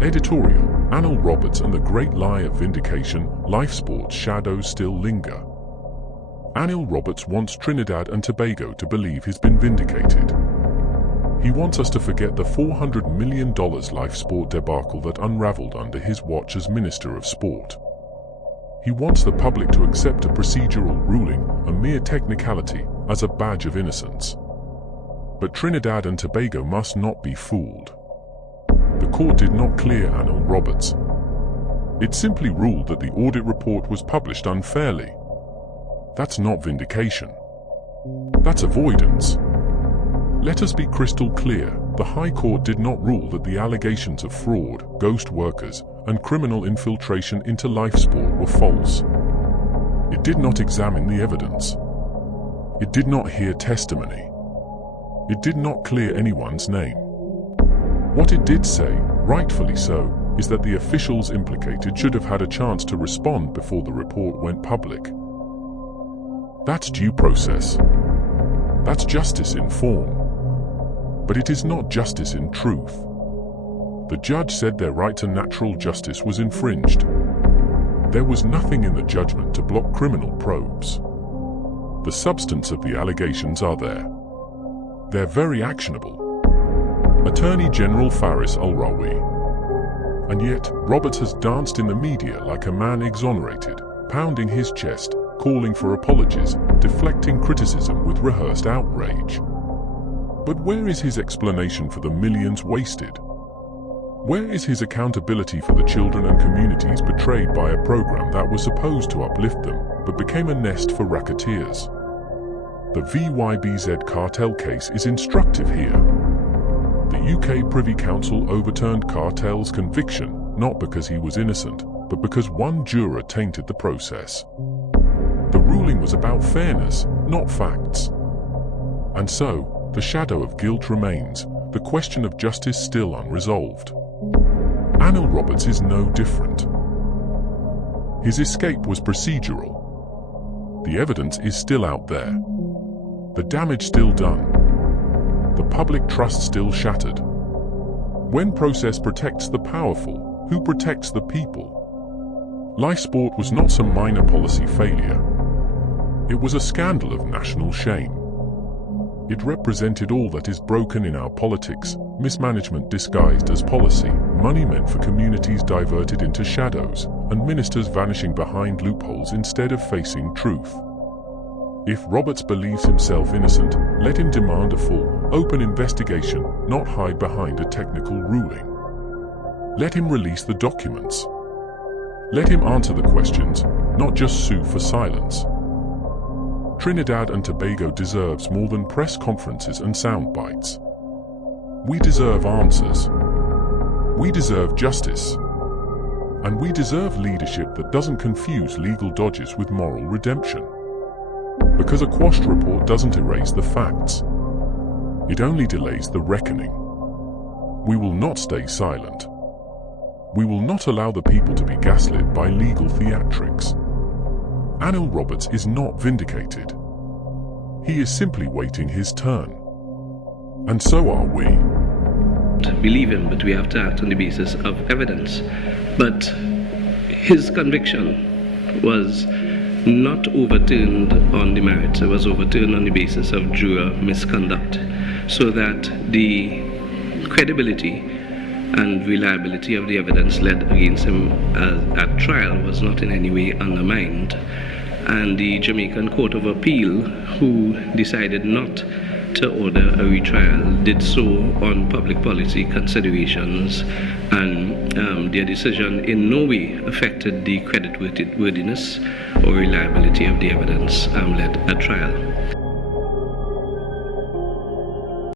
Editorial: Anil Roberts and the Great Lie of Vindication. LifeSport's shadows still linger. Anil Roberts wants Trinidad and Tobago to believe he's been vindicated. He wants us to forget the $400 million LifeSport debacle that unraveled under his watch as Minister of Sport. He wants the public to accept a procedural ruling, a mere technicality, as a badge of innocence. But Trinidad and Tobago must not be fooled. The court did not clear Anil Roberts. It simply ruled that the audit report was published unfairly. That's not vindication. That's avoidance. Let us be crystal clear, the High Court did not rule that the allegations of fraud, ghost workers, and criminal infiltration into LifeSport were false. It did not examine the evidence. It did not hear testimony. It did not clear anyone's name. What it did say, rightfully so, is that the officials implicated should have had a chance to respond before the report went public. That's due process. That's justice in form. But it is not justice in truth. The judge said their right to natural justice was infringed. There was nothing in the judgment to block criminal probes. The substance of the allegations are there. They're very actionable. Attorney General Faris Al-Rawi. And yet, Roberts has danced in the media like a man exonerated, pounding his chest, calling for apologies, deflecting criticism with rehearsed outrage. But where is his explanation for the millions wasted? Where is his accountability for the children and communities betrayed by a program that was supposed to uplift them, but became a nest for racketeers? The VYBZ cartel case is instructive here. The UK Privy Council overturned Cartel's conviction, not because he was innocent, but because one juror tainted the process. The ruling was about fairness, not facts. And so, the shadow of guilt remains, the question of justice still unresolved. Anil Roberts is no different. His escape was procedural. The evidence is still out there. The damage still done. The public trust still shattered. When process protects the powerful, who protects the people? LifeSport was not some minor policy failure. It was a scandal of national shame. It represented all that is broken in our politics, mismanagement disguised as policy, money meant for communities diverted into shadows, and ministers vanishing behind loopholes instead of facing truth. If Roberts believes himself innocent, let him demand a full, open investigation, not hide behind a technical ruling. Let him release the documents. Let him answer the questions, not just sue for silence. Trinidad and Tobago deserves more than press conferences and sound bites. We deserve answers. We deserve justice. And we deserve leadership that doesn't confuse legal dodges with moral redemption. Because a quashed report doesn't erase the facts. It only delays the reckoning. We will not stay silent. We will not allow the people to be gaslit by legal theatrics. Anil Roberts is not vindicated. He is simply waiting his turn. And so are we. Believe him, but we have to act on the basis of evidence. But his conviction was not overturned on the merits. It was overturned on the basis of juror misconduct, so that the credibility and reliability of the evidence led against him at trial was not in any way undermined. And the Jamaican Court of Appeal, who decided not to order a retrial, did so on public policy considerations, and their decision in no way affected the creditworthiness or reliability of the evidence led at trial.